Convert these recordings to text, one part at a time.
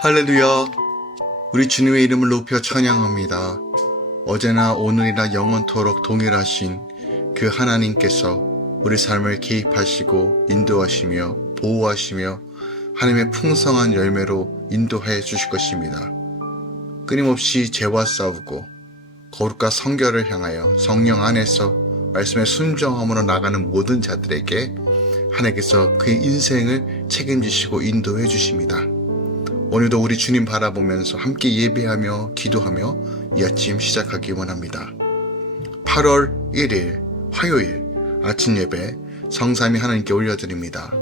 할렐루야. 우리 주님의 이름을 높여 찬양합니다. 어제나 오늘이나 영원토록 동일하신 그 하나님께서 우리 삶을 개입하시고 인도하시며 보호하시며 하나님의 풍성한 열매로 인도해 주실 것입니다. 끊임없이 죄와 싸우고 거룩과 성결을 향하여 성령 안에서 말씀의 순종함으로 나가는 모든 자들에게 하나님께서 그의 인생을 책임지시고 인도해 주십니다. 오늘도 우리 주님 바라보면서 함께 예배하며 기도하며 이 아침 시작하기 원합니다. 8월 1일 화요일 아침 예배 성삼위 하나님께 올려드립니다.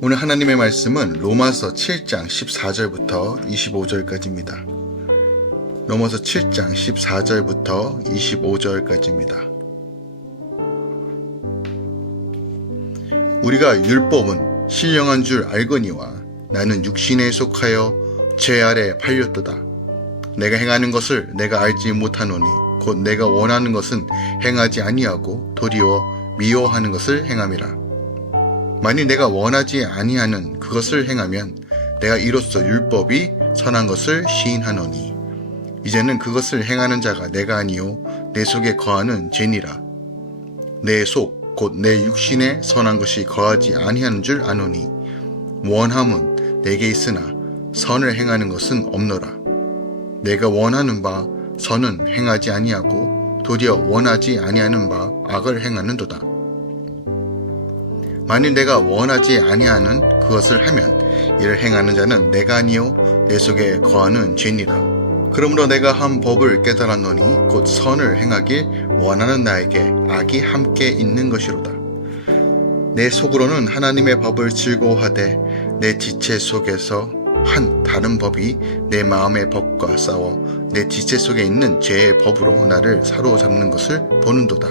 오늘 하나님의 말씀은 로마서 7장 14절부터 25절까지입니다. 로마서 7장 14절부터 25절까지입니다. 우리가 율법은 신령한 줄 알거니와 나는 육신에 속하여 죄 아래 팔렸도다. 내가 행하는 것을 내가 알지 못하노니 곧 내가 원하는 것은 행하지 아니하고 도리어 미워하는 것을 행함이라. 만일 내가 원하지 아니하는 그것을 행하면 내가 이로써 율법이 선한 것을 시인하노니 이제는 그것을 행하는 자가 내가 아니요 내 속에 거하는 죄니라. 내 속 곧 내 육신에 선한 것이 거하지 아니하는 줄 아노니 원함은 내게 있으나 선을 행하는 것은 없노라. 내가 원하는 바 선은 행하지 아니하고 도리어 원하지 아니하는 바 악을 행하는도다. 만일 내가 원하지 아니하는 그것을 하면 이를 행하는 자는 내가 아니요 내 속에 거하는 죄니라. 그러므로 내가 한 법을 깨달았노니 곧 선을 행하길 원하는 나에게 악이 함께 있는 것이로다. 내 속으로는 하나님의 법을 즐거워하되 내 지체 속에서 한 다른 법이 내 마음의 법과 싸워 내 지체 속에 있는 죄의 법으로 나를 사로잡는 것을 보는도다.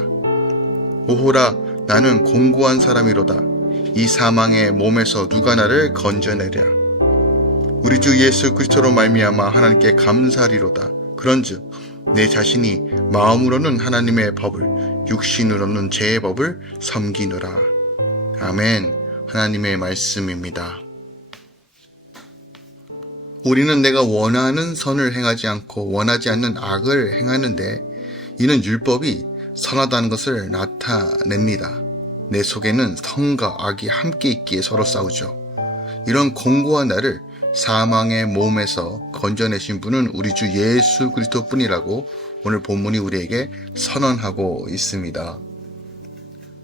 오호라 나는 공고한 사람이로다. 이 사망의 몸에서 누가 나를 건져내랴. 우리 주 예수 그리스도로 말미암아 하나님께 감사하리로다. 그런즉 내 자신이 마음으로는 하나님의 법을 육신으로는 죄의 법을 섬기노라. 아멘. 하나님의 말씀입니다. 우리는 내가 원하는 선을 행하지 않고 원하지 않는 악을 행하는데 이는 율법이 선하다는 것을 나타냅니다. 내 속에는 선과 악이 함께 있기에 서로 싸우죠. 이런 공고한 나를 사망의 몸에서 건져내신 분은 우리 주 예수 그리스도 뿐이라고 오늘 본문이 우리에게 선언하고 있습니다.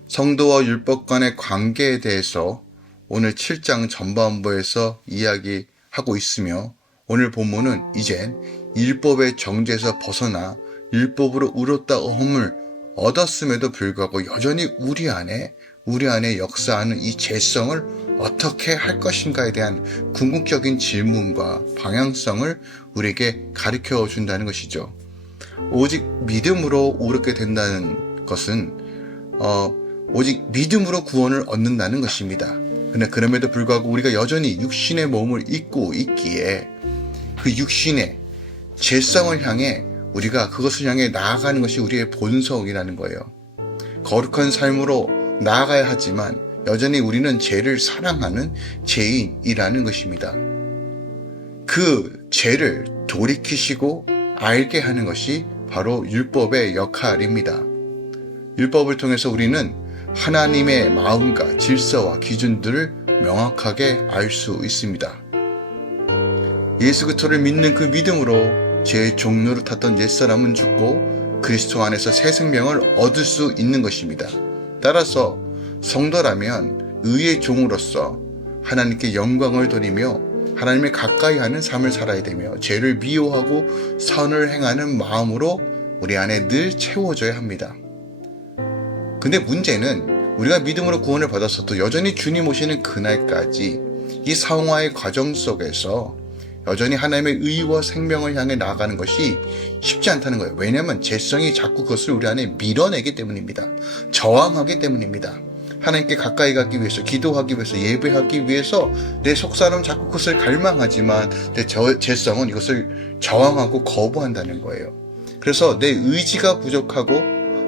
성도와 율법 간의 관계에 대해서 오늘 7장 전반부에서 이야기하고 있으며 오늘 본문은 이젠 율법의 정죄에서 벗어나 율법으로 의롭다 함을 얻었음에도 불구하고 여전히 우리 안에 역사하는 이 죄성을 어떻게 할 것인가에 대한 궁극적인 질문과 방향성을 우리에게 가르쳐 준다는 것이죠. 오직 믿음으로 의롭게 된다는 것은 오직 믿음으로 구원을 얻는다는 것입니다. 그런데 그럼에도 불구하고 우리가 여전히 육신의 몸을 입고 있기에 그 육신의 죄성을 향해 우리가 그것을 향해 나아가는 것이 우리의 본성이라는 거예요. 거룩한 삶으로 나아가야 하지만 여전히 우리는 죄를 사랑하는 죄인이라는 것입니다. 그 죄를 돌이키시고 알게 하는 것이 바로 율법의 역할입니다. 율법을 통해서 우리는 하나님의 마음과 질서와 기준들을 명확하게 알 수 있습니다. 예수 그리스도를 믿는 그 믿음으로 죄의 종로를 탔던 옛사람은 죽고 그리스도 안에서 새 생명을 얻을 수 있는 것입니다. 따라서 성도라면 의의 종으로서 하나님께 영광을 돌리며 하나님을 가까이 하는 삶을 살아야 되며 죄를 미워하고 선을 행하는 마음으로 우리 안에 늘 채워져야 합니다. 근데 문제는 우리가 믿음으로 구원을 받았어도 여전히 주님 오시는 그날까지 이 상화의 과정 속에서 여전히 하나님의 의와 생명을 향해 나아가는 것이 쉽지 않다는 거예요. 왜냐하면 죄성이 자꾸 그것을 우리 안에 밀어내기 때문입니다. 저항하기 때문입니다. 하나님께 가까이 가기 위해서, 기도하기 위해서, 예배하기 위해서 내 속사람은 자꾸 그것을 갈망하지만 내 죄성은 이것을 저항하고 거부한다는 거예요. 그래서 내 의지가 부족하고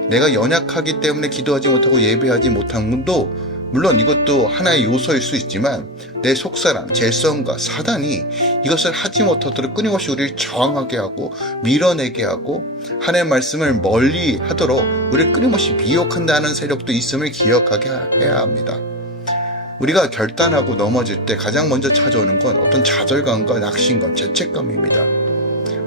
내가 연약하기 때문에 기도하지 못하고 예배하지 못한 것도 물론 이것도 하나의 요소일 수 있지만 내 속사람, 죄성과 사단이 이것을 하지 못하도록 끊임없이 우리를 저항하게 하고 밀어내게 하고 하나님의 말씀을 멀리 하도록 우리를 끊임없이 미혹한다는 세력도 있음을 기억하게 해야 합니다. 우리가 결단하고 넘어질 때 가장 먼저 찾아오는 건 어떤 좌절감과 낙심감, 죄책감입니다.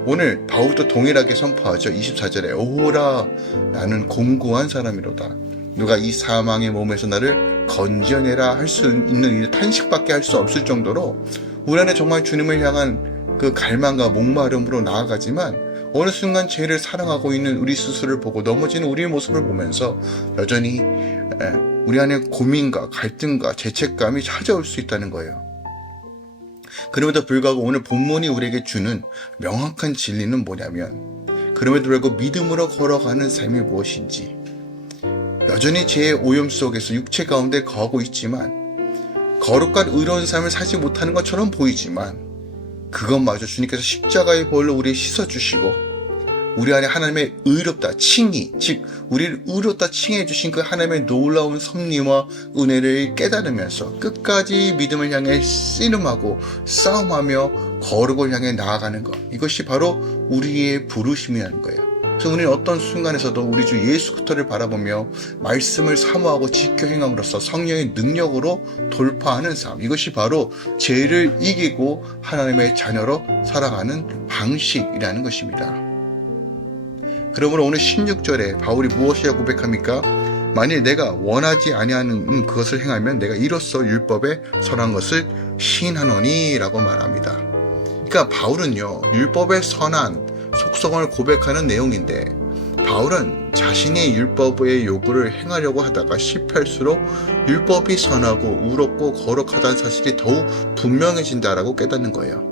오늘 바울도 동일하게 선포하죠. 24절에 오라 나는 공고한 사람이로다. 누가 이 사망의 몸에서 나를 건져내라 할 수 있는 일 탄식밖에 할 수 없을 정도로 우리 안에 정말 주님을 향한 그 갈망과 목마름으로 나아가지만 어느 순간 죄를 사랑하고 있는 우리 스스로를 보고 넘어지는 우리의 모습을 보면서 여전히 우리 안에 고민과 갈등과 죄책감이 찾아올 수 있다는 거예요. 그럼에도 불구하고 오늘 본문이 우리에게 주는 명확한 진리는 뭐냐면 그럼에도 불구하고 믿음으로 걸어가는 삶이 무엇인지 여전히 죄의 오염 속에서 육체 가운데 거하고 있지만 거룩한 의로운 삶을 살지 못하는 것처럼 보이지만 그것마저 주님께서 십자가의 보혈로 우리를 씻어주시고 우리 안에 하나님의 의롭다 칭의 즉 우리를 의롭다 칭해 주신 그 하나님의 놀라운 섭리와 은혜를 깨달으면서 끝까지 믿음을 향해 씨름하고 싸움하며 거룩을 향해 나아가는 것 이것이 바로 우리의 부르심이라는 거예요. 그래서 우리는 어떤 순간에서도 우리 주 예수 그리스도를 바라보며 말씀을 사모하고 지켜 행함으로써 성령의 능력으로 돌파하는 삶 이것이 바로 죄를 이기고 하나님의 자녀로 살아가는 방식이라는 것입니다. 그러므로 오늘 16절에 바울이 무엇이라 고백합니까? 만일 내가 원하지 아니하는 그것을 행하면 내가 이로써 율법에 선한 것을 시인하노니 라고 말합니다. 그러니까 바울은요 율법의 선한 속성을 고백하는 내용인데 바울은 자신이 율법의 요구를 행하려고 하다가 실패할수록 율법이 선하고 의롭고 거룩하다는 사실이 더욱 분명해진다라고 깨닫는 거예요.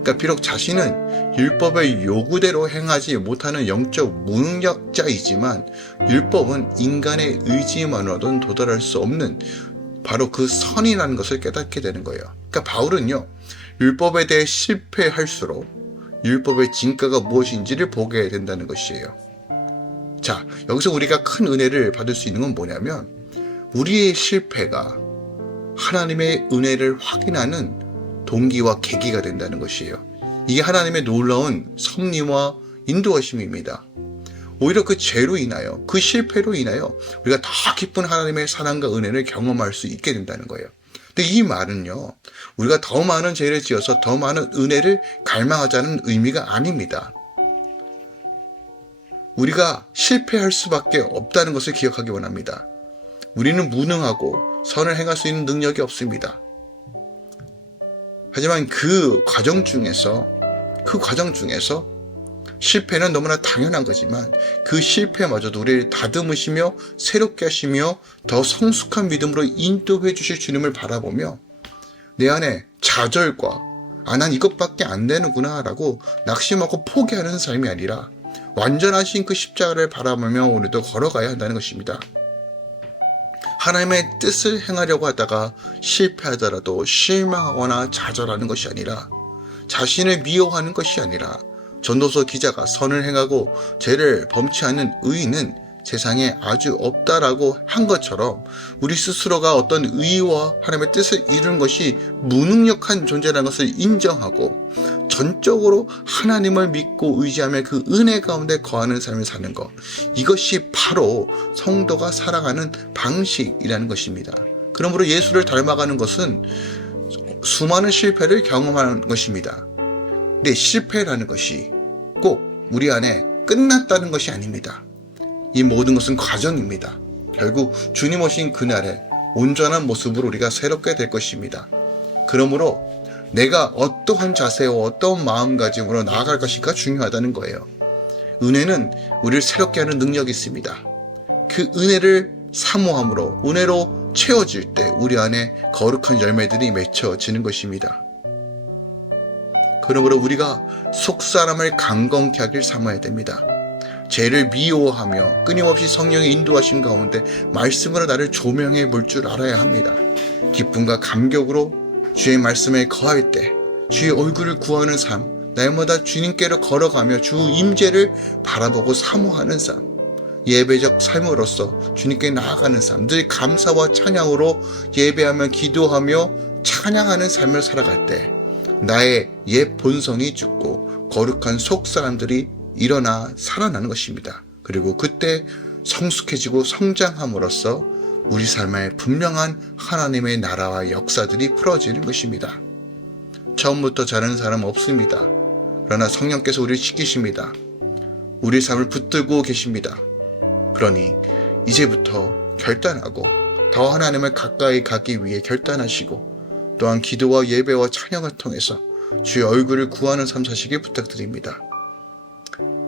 그러니까 비록 자신은 율법의 요구대로 행하지 못하는 영적 무능력자이지만 율법은 인간의 의지만으로는 도달할 수 없는 바로 그 선이라는 것을 깨닫게 되는 거예요. 그러니까 바울은요 율법에 대해 실패할수록 율법의 진가가 무엇인지를 보게 된다는 것이에요. 자, 여기서 우리가 큰 은혜를 받을 수 있는 건 뭐냐면 우리의 실패가 하나님의 은혜를 확인하는 동기와 계기가 된다는 것이에요. 이게 하나님의 놀라운 섭리와 인도하심입니다. 오히려 그 죄로 인하여 그 실패로 인하여 우리가 더 깊은 하나님의 사랑과 은혜를 경험할 수 있게 된다는 거예요. 근데 이 말은요 우리가 더 많은 죄를 지어서 더 많은 은혜를 갈망하자는 의미가 아닙니다. 우리가 실패할 수밖에 없다는 것을 기억하기 원합니다. 우리는 무능하고 선을 행할 수 있는 능력이 없습니다. 하지만 그 과정 중에서 실패는 너무나 당연한 거지만 그 실패마저도 우리를 다듬으시며 새롭게 하시며 더 성숙한 믿음으로 인도해 주실 주님을 바라보며 내 안에 좌절과 난 이것밖에 안 되는구나 라고 낙심하고 포기하는 삶이 아니라 완전하신 그 십자가를 바라보며 오늘도 걸어가야 한다는 것입니다. 하나님의 뜻을 행하려고 하다가 실패하더라도 실망하거나 좌절하는 것이 아니라 자신을 미워하는 것이 아니라 전도서 기자가 선을 행하고 죄를 범치 않는 의인은 세상에 아주 없다라고 한 것처럼 우리 스스로가 어떤 의와 하나님의 뜻을 이루는 것이 무능력한 존재라는 것을 인정하고 전적으로 하나님을 믿고 의지하며 그 은혜 가운데 거하는 삶을 사는 것 이것이 바로 성도가 살아가는 방식이라는 것입니다. 그러므로 예수를 닮아가는 것은 수많은 실패를 경험하는 것입니다. 근데 실패라는 것이 꼭 우리 안에 끝났다는 것이 아닙니다. 이 모든 것은 과정입니다. 결국 주님 오신 그날에 온전한 모습으로 우리가 새롭게 될 것입니다. 그러므로 내가 어떠한 자세와 어떠한 마음가짐으로 나아갈 것인가 중요하다는 거예요. 은혜는 우리를 새롭게 하는 능력이 있습니다. 그 은혜를 사모함으로 은혜로 채워질 때 우리 안에 거룩한 열매들이 맺혀지는 것입니다. 그러므로 우리가 속사람을 강건케 하길 삼아야 됩니다. 죄를 미워하며 끊임없이 성령의 인도하심 가운데 말씀으로 나를 조명해 볼 줄 알아야 합니다. 기쁨과 감격으로 주의 말씀에 거할 때 주의 얼굴을 구하는 삶, 날마다 주님께로 걸어가며 주 임재를 바라보고 사모하는 삶, 예배적 삶으로서 주님께 나아가는 삶, 늘 감사와 찬양으로 예배하며 기도하며 찬양하는 삶을 살아갈 때 나의 옛 본성이 죽고 거룩한 속 사람들이 일어나 살아나는 것입니다. 그리고 그때 성숙해지고 성장함으로써 우리 삶에 분명한 하나님의 나라와 역사들이 풀어지는 것입니다. 처음부터 잘하는 사람 없습니다. 그러나 성령께서 우리를 지키십니다. 우리 삶을 붙들고 계십니다. 그러니 이제부터 결단하고 더 하나님을 가까이 가기 위해 결단하시고 또한 기도와 예배와 찬양을 통해서 주의 얼굴을 구하는 삶 사시길 부탁드립니다.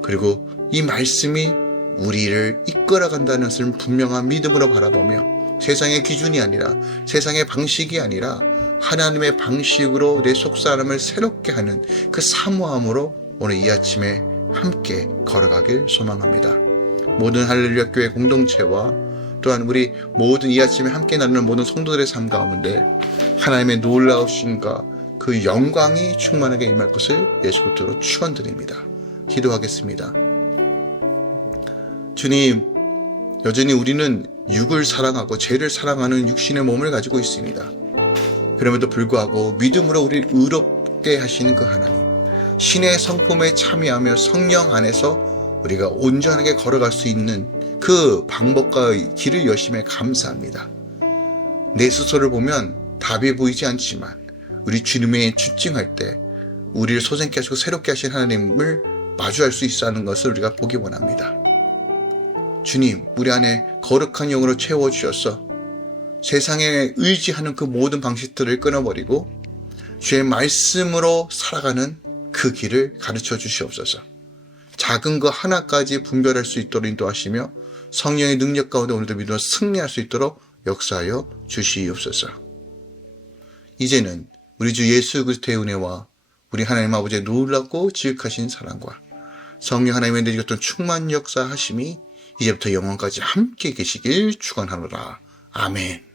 그리고 이 말씀이 우리를 이끌어간다는 것을 분명한 믿음으로 바라보며 세상의 기준이 아니라 세상의 방식이 아니라 하나님의 방식으로 내 속사람을 새롭게 하는 그 사모함으로 오늘 이 아침에 함께 걸어가길 소망합니다. 모든 할렐루야 교회 공동체와 또한 우리 모든 이 아침에 함께 나누는 모든 성도들의 삶 가운데 하나님의 놀라우심과 그 영광이 충만하게 임할 것을 예수 그리스도로 축원드립니다. 기도하겠습니다. 주님, 여전히 우리는 육을 사랑하고 죄를 사랑하는 육신의 몸을 가지고 있습니다. 그럼에도 불구하고 믿음으로 우리를 의롭게 하시는 그 하나님, 신의 성품에 참여하며 성령 안에서 우리가 온전하게 걸어갈 수 있는 그 방법과 길을 여심에 감사합니다. 내 스스로를 보면 답이 보이지 않지만 우리 주님의 추증할 때 우리를 소생케 하시고 새롭게 하신 하나님을 마주할 수 있어 하는 것을 우리가 보기 원합니다. 주님, 우리 안에 거룩한 영으로 채워주셔서 세상에 의지하는 그 모든 방식들을 끊어버리고 주의 말씀으로 살아가는 그 길을 가르쳐 주시옵소서. 작은 거 하나까지 분별할 수 있도록 인도하시며 성령의 능력 가운데 오늘도 믿음으로 승리할 수 있도록 역사하여 주시옵소서. 이제는 우리 주 예수 그리스도의 은혜와 우리 하나님 아버지의 놀랍고 지극하신 사랑과 성령 하나님의 내리셨던 충만 역사하심이 이제부터 영원까지 함께 계시길 축원하노라. 아멘.